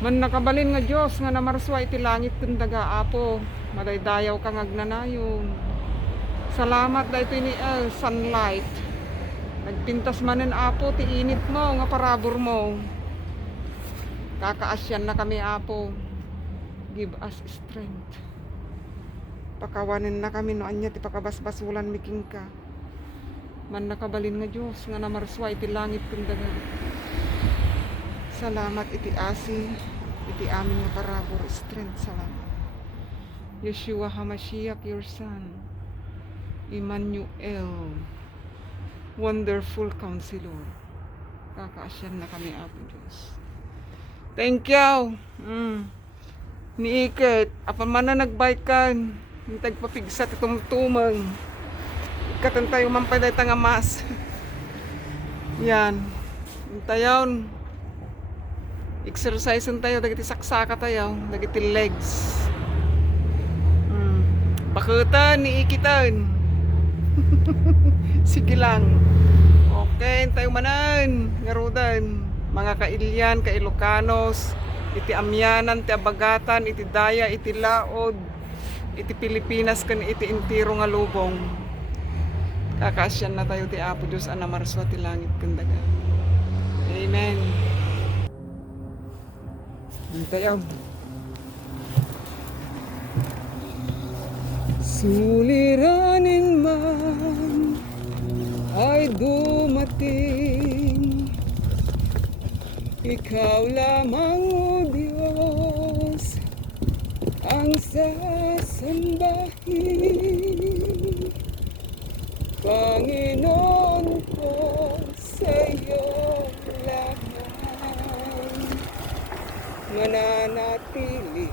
Man nakabalin nga Diyos nga namarswa iti langit ken daga apo. Madaydayaw ka ngagnanayon. Salamat da ito ni sunlight. Nagpintas manen apo ti init mo nga parabor mo. Kakaasyan na kami apo. Give us strength. Pakawanin na kami no anya ti pakabasbasulan miking ka. Man nakabalin nga Diyos nga namarswa iti langit ken daga. Salamat iti asi, iti amin nga parabor, strength, salamat. Yeshua HaMashiach, your son, Emmanuel, wonderful counselor. Kakaasyan na kami, Apo Diyos. Thank you. Niikit, apan man na nagbaikan, hintag papigsat itumtumang. Ikatan tayo mampaday nga mas. Yan. Hintayon. Exercise tayo, dagiti saksaka tayo, dagiti legs. Bakutan, niikitan. Sige lang. Okay, tayo manan, ngarudan. Mga kailyan, kailokanos, iti amyanan, iti abagatan, iti daya, iti laod, iti Pilipinas, kan iti intiro nga lubong. Kakasyan na tayo ti Apo Diyos, anamarswa ti langit kandaga. Amen. Hintayaw. Suliranin man ay dumating, ikaw lamang o Diyos ang sasambahin. Panginoon ko sa iyo lamang mananatili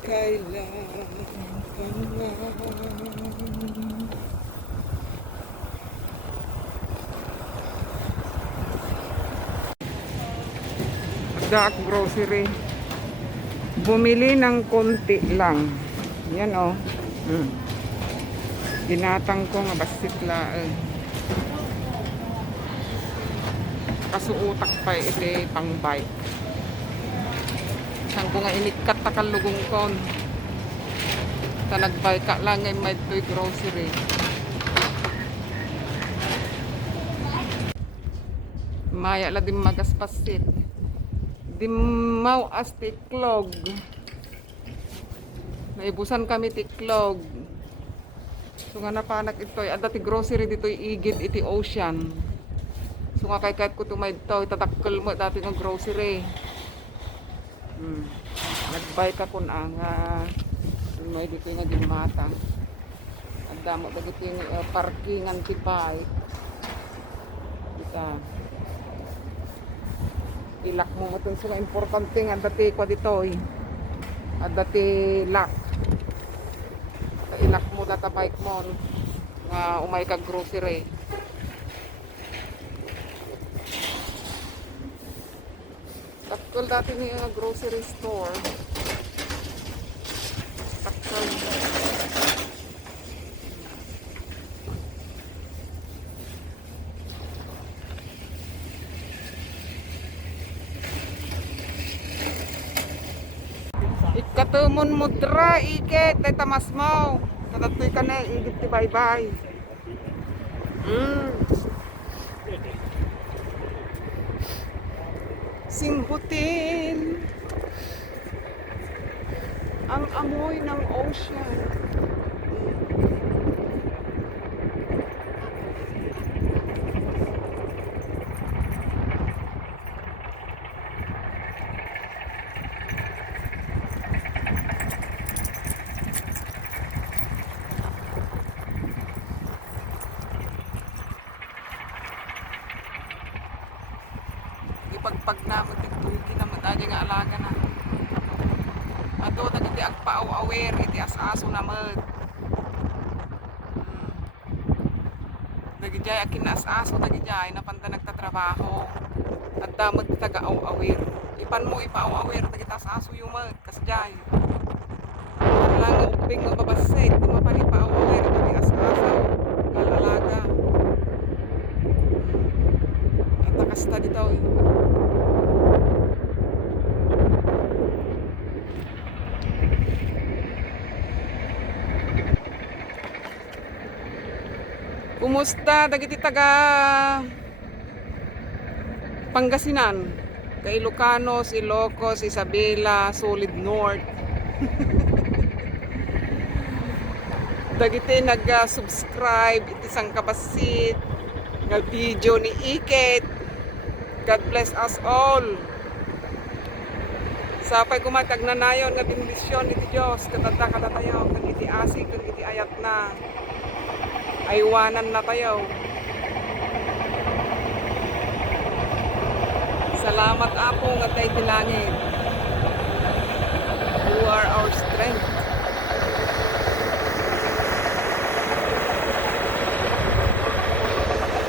kailanman. Dak grocery. Bumili ng konti lang. Yan oh. Ginatang ko nga basit laeng. Kasuutak pa iti pang bike. Saan ko nga inikat takalugong kon. Ta nagbike ka lang ngay may toy grocery. Maya la din magaspasit. Dimaw as tiklog. Naibusan kami tiklog. So nga napanak ito'y adati grocery dito'y igid iti ocean. So nga kahit ko tumay ito, itatakkel mo dati ng grocery. Nagbay ka kun ang may dito nga gimata. Ang damo dagiti parkingan ti bike. Kita ilak mo matun so nga importante nga dati kwa ditoy. Adati lock. Ilak mo data bike mo nga umay ka grocery. Takol dati ni grocery store. Takol. Ikatumon mudra ikit day tamas mo. Kadatoy ka na igit ti bye-bye. Simbutin ang amoy ng ocean. Ipagpag na mo tigtugi na matagi nga alaga na. Ato dagiti agpaaw-awer iti as-aso na mag. Dagijay akin as-aso dagijay napanda nagtatrabaho. At damot ti taga-aw-awer. Ipan mo ipaaw-awer dagiti as-aso yung mag kasjay. Lang uping mababasit di mapalipaaw-awer dagiti as-aso kalalaga. At nakasta dito Kumusta dagiti taga Pangasinan, kay Ilocanos, Ilocos, Isabela, Solid North. Dagiti nag-subscribe iti sang kabasit nga video ni Iket. God bless us all. Sapay kumatag na nayon nga bendisyon iti Dios katata katatayaw kag iti asig kag iti ayat na. Aywanan na tayo. Salamat Apo nga tay tilangit. You are our strength.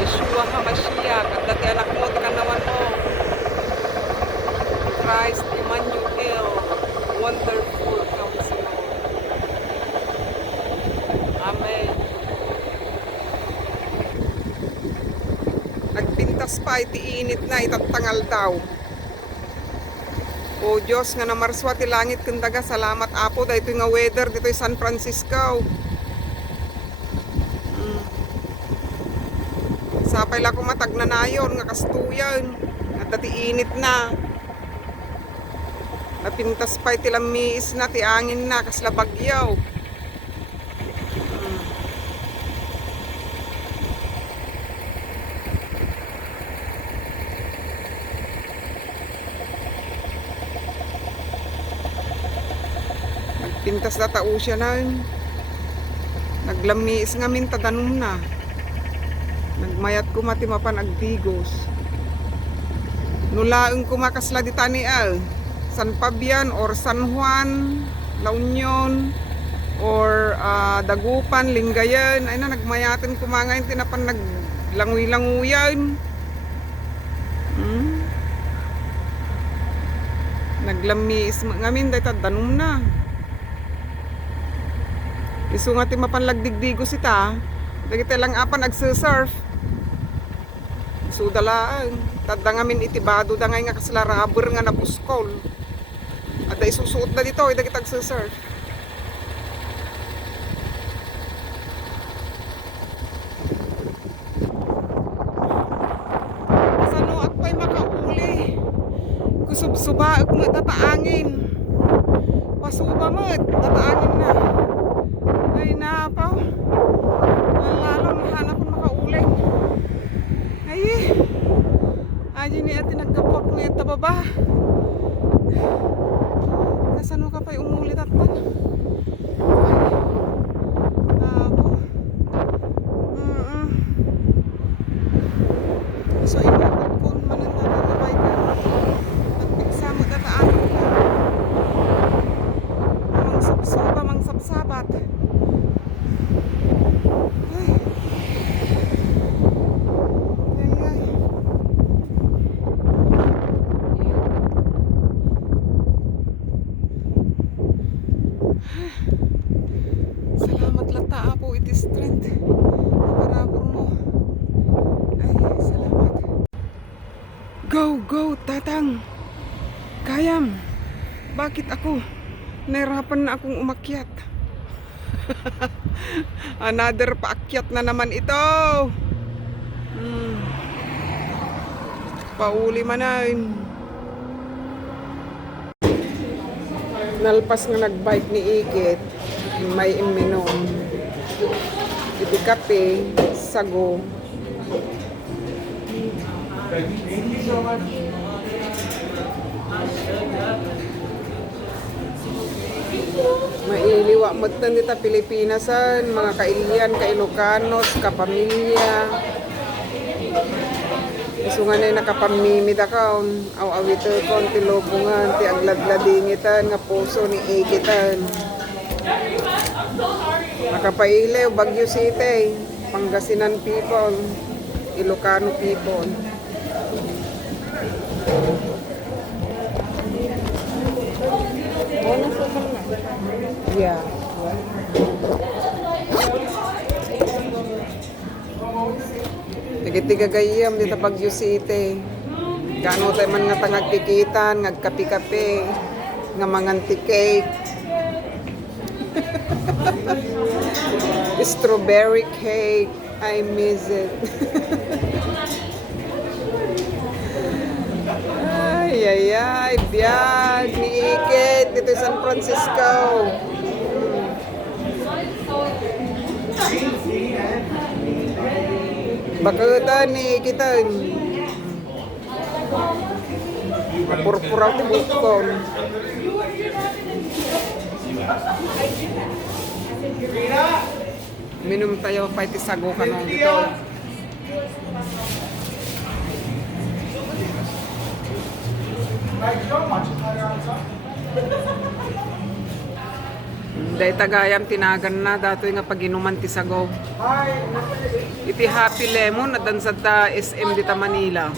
Yeshua HaMashiach, at dati anak mo, tikanawan mo. Christ Emmanuel, wonderful counselor. Amen. Nagpintas pa, iti init na, itatangal daw. O Diyos, nga namarswa ti langit kundaga, salamat Apo, dahito nga weather, dito San Francisco. Sapay la kumatag na nayon, nga kastuyan, at dati init na. Napintas pa iti lamiis na, ti angin na, kasla bagyaw. Pintas na tao siya na. Naglamiis nga min tadanum na. Nagmayat ko mati mapanagdigos. Nulaeng kumakasla di tani San Fabian or San Juan, La Union or Dagupan, Lingayen. Ay na nagmayatin kumangain tinapan naglanguy-languyan. Naglamiis nga min dahil tadanum na. Isu nga ti mapanlagdigdigos ita, dagiti lang apan nagsusurf. So dalaan, tadda nga min itibado da nga kasla rubber nga nabuskol. At da isusuot na dito, dagiti nagsusurf. Kasano at pa'y makauli. Kusubsuba, mo tataangin. Pasuba mo, tataangin na. Ay napaw. Lalo nahanap kong makauling. Ay aji ni ati nagkapot mo yung tababa. Kasano ka pa'y umulit at tan? Ako. So inakot ko man ang tatabay ka. Nagpiksa mo tataan ka. Mang sabsuba, mang sabsabat. Salamat lata Apo, it is strength. Parabor mo. Ay, salamat. Go, go, tatang. Kayam. Bakit ako? Nahirapan na akong umakyat. Another paakyat na naman ito. Pauli manan. Nalpas nga nagbike ni Ikit. May iminom. Iti kape, sago. Mailiwa mo dita Pilipinasan, mga kailian, kailokanos, kapamilya. Gusto nga na nakapamimid akaon, awawito kon ti lobungan, ti agladladingitan, nga puso ni Ikitan. Nakapailew, Baguio City, Pangasinan people, Ilocano people. Yeah. Tiga-tiga gayam dito Baguio City. Kano tayo man nga tangagkikitan, ngagkapi-kapi, nga manganti cake. Strawberry cake. I miss it. Ay, biyag ni Ikit dito sa San Francisco. Bakutan ni Ikitan. Purpuraw ti bukon. Minum tayo pa iti sago kanong dito. Dahil tagayam tinagan na datoy nga paginuman ti sago. Iti Happy Lemon na dansad ta SM dita Manila.